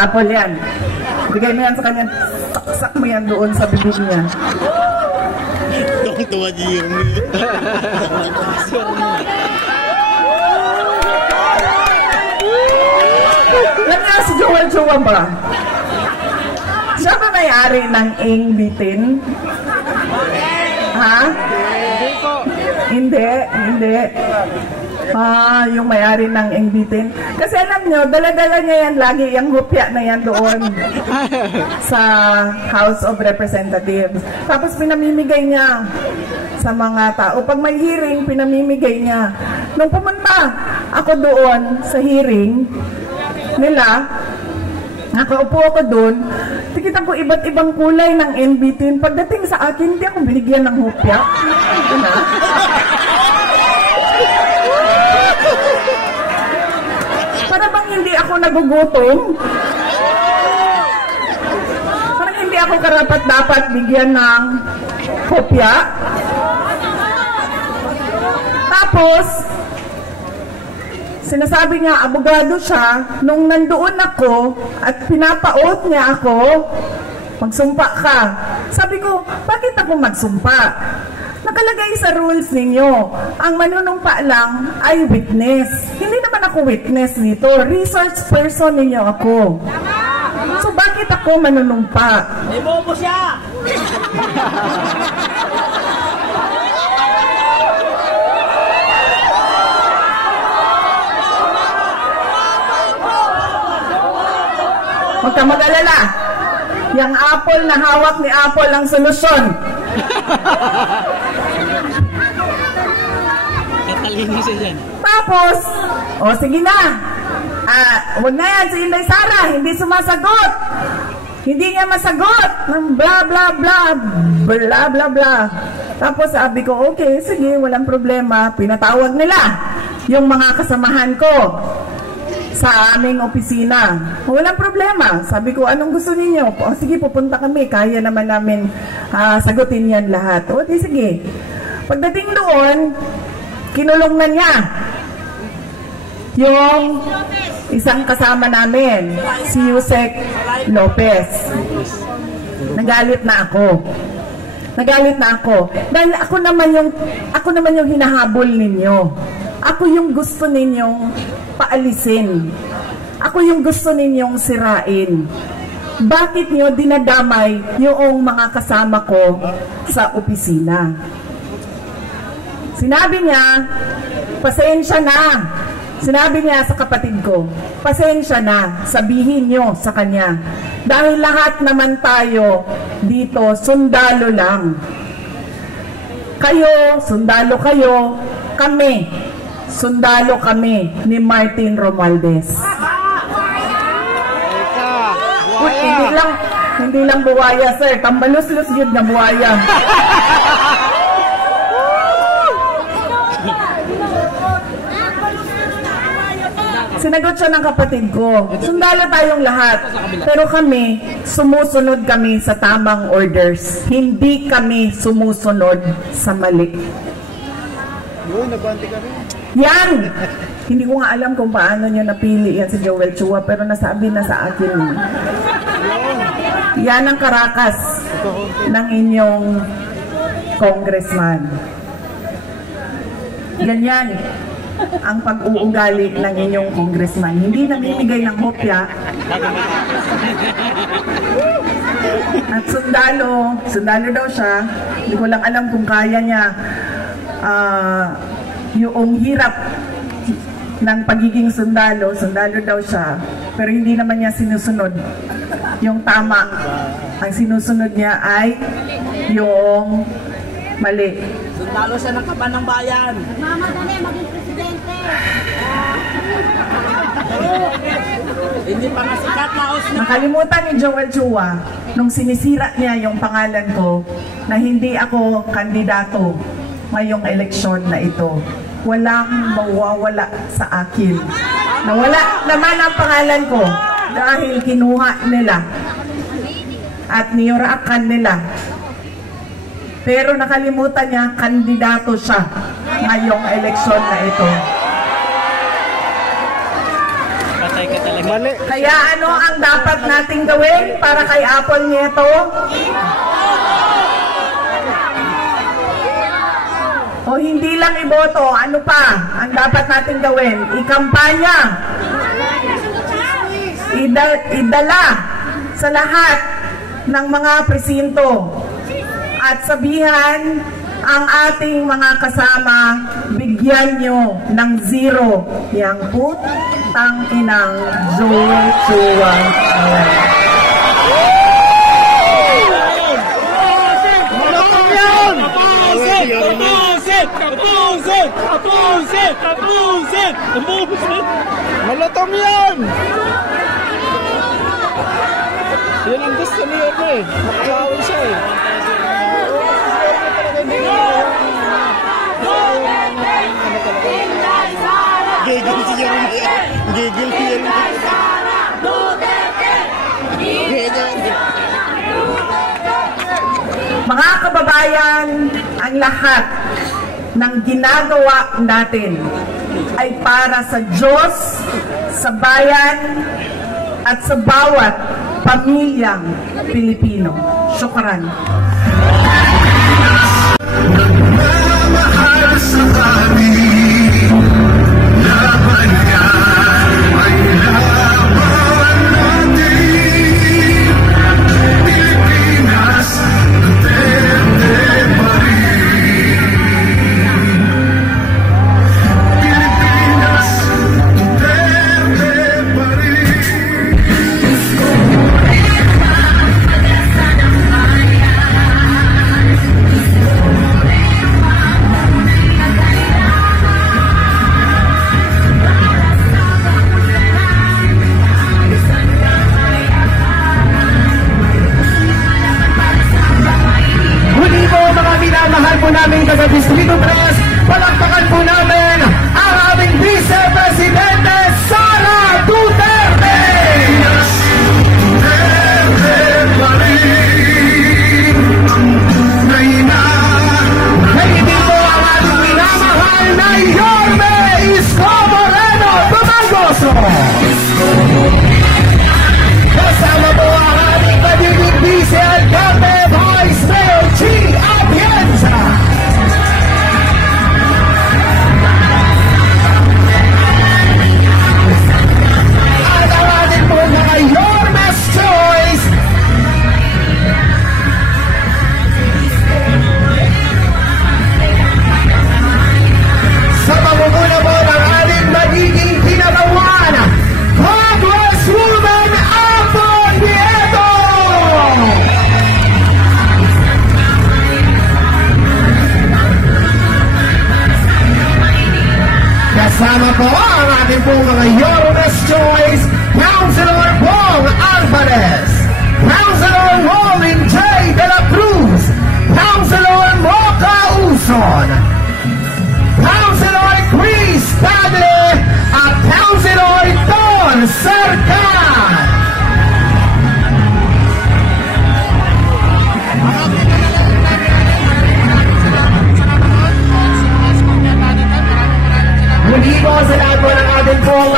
Apple yan. Bigay mo yan sa kanya. Saksak mo yan doon sa bibig niya. Tuwa niya yung Yan nga si Joel Chua ba? Siya ba may-ari ng Ing Bitin? Ha? Hindi, hindi. Yung may-ari ng Ing Bitin. Kasi alam nyo, dala-dala niya yan lagi, yung hupya na yan doon sa House of Representatives. Tapos pinamimigay niya sa mga tao. Pag may hearing, pinamimigay niya. Nung pumunta ako doon sa hearing nila, nakaupo ako doon, tikitan ko iba't ibang kulay ng NBT. Pagdating sa akin, hindi ako binigyan ng hopya. Para bang hindi ako nagugutom? Parang hindi ako karapat-dapat bigyan ng hopya. Tapos, sinasabi niya, abogado siya, nung nandoon ako at pinapaot niya ako, magsumpa ka. Sabi ko, bakit ako magsumpa? Nakalagay sa rules ninyo, ang manunumpa lang ay witness. Hindi naman ako witness nito, research person ninyo ako. So bakit ako manunumpa? Ibobo siya! Huwag ka mag-alala. Yung Apple na hawak ni Apple ang solusyon. Katalino siya dyan. Tapos, sige na. Huwag na yan si Inday Sara. Hindi sumasagot. Hindi niya masagot. Bla bla bla. Bla bla bla. Tapos sabi ko, okay, sige, walang problema. Pinatawag nila yung mga kasamahan ko sa aming opisina. Walang problema. Sabi ko, anong gusto ninyo? Sige, pupunta kami. Kaya naman namin sagutin yan lahat. Di sige. Pagdating doon, kinulong na niya yung isang kasama namin, si Yusek Lopez. Nagalit na ako. Nagalit na ako. Dahil ako naman yung hinahabol ninyo. Ako yung gusto ninyong paalisin. Ako yung gusto ninyong sirain. Bakit nyo dinadamay yung mga kasama ko sa opisina? Sinabi niya, pasensya na. Sinabi niya sa kapatid ko, pasensya na, sabihin nyo sa kanya. Dahil lahat naman tayo dito, sundalo lang. Kayo, sundalo kayo, kami. Sundalo kami ni Martin Romualdez. Uy, hindi lang buwaya, sir. Tambalus-lus yun na buwaya. Sinagot siya ng kapatid ko. Sundalo tayong lahat. Pero kami, sumusunod kami sa tamang orders. Hindi kami sumusunod sa mali. Yan! Hindi ko nga alam kung paano niya napili yan si Joel Chua, pero nasabi na sa akin. Yan ang karakas ng inyong congressman. Ganyan ang pag-uugali ng inyong congressman. Hindi namimigay ng hopya. At sundalo daw siya. Hindi ko lang alam kung kaya niya yung hirap ng pagiging sundalo daw siya. Pero hindi naman niya sinusunod yung tama. Ang sinusunod niya ay yung mali. Sundalo siya ng kaban ng bayan. Mamadali maging presidente. Hindi pa masikat na Osna. Nakalimutan ni Joel Chua nung sinisira niya yung pangalan ko na hindi ako kandidato ngayong eleksyon na ito. Walang mawawala sa akin. Nawala naman ang pangalan ko dahil kinuha nila at niyurakan nila. Pero nakalimutan niya, kandidato siya ngayong eleksyon na ito. Mali. Kaya ano ang dapat nating gawin para kay Apple Nieto? O hindi lang iboto, ano pa ang dapat nating gawin? Ikampanya. Idala sa lahat ng mga presinto at sabihan ang ating mga kasama, bigyan nyo ng 0 yang putang inang Joey Chua. Malutong yan! Yan ang gusto niyo eh. Maklawin siya eh. Gigil siya yan. Gigil yan. Mga kababayan, ang lahat ng ginagawa natin ay para sa Diyos, sa bayan, at sa bawat pamilyang Pilipino. Syukran. Mahal sa amin, laban yan ay laban natin. Pilipinas, Duterte pa rin. Pilipinas, Duterte pa rin. Muli po mga minamahal po namin taga-Distrito 3, palakpakan po namin ang aming Vice Presidente Sara Duterte! Duterte pa rin ang tunay na hindi po ang ating minamahal na Yorme Isko Moreno Dumangoso! Kasama po ang ating pagiging Vice Alcalde Vice Mayor G. Atienza. At ang ating po mga Yormes Choice. Sa pamumuno po ng ating magiging kinagawan, Congresswoman Apple Nieto! Kasama po ang ating pong mga Yormes Choice, Councilor Bong Alvarez, Councilor Rolling J. De La Cruz, Councilor Mocha Uson, Councilor Chris Padre, at Councilor Don Serkan. Muli po sa lahat po ng ating pong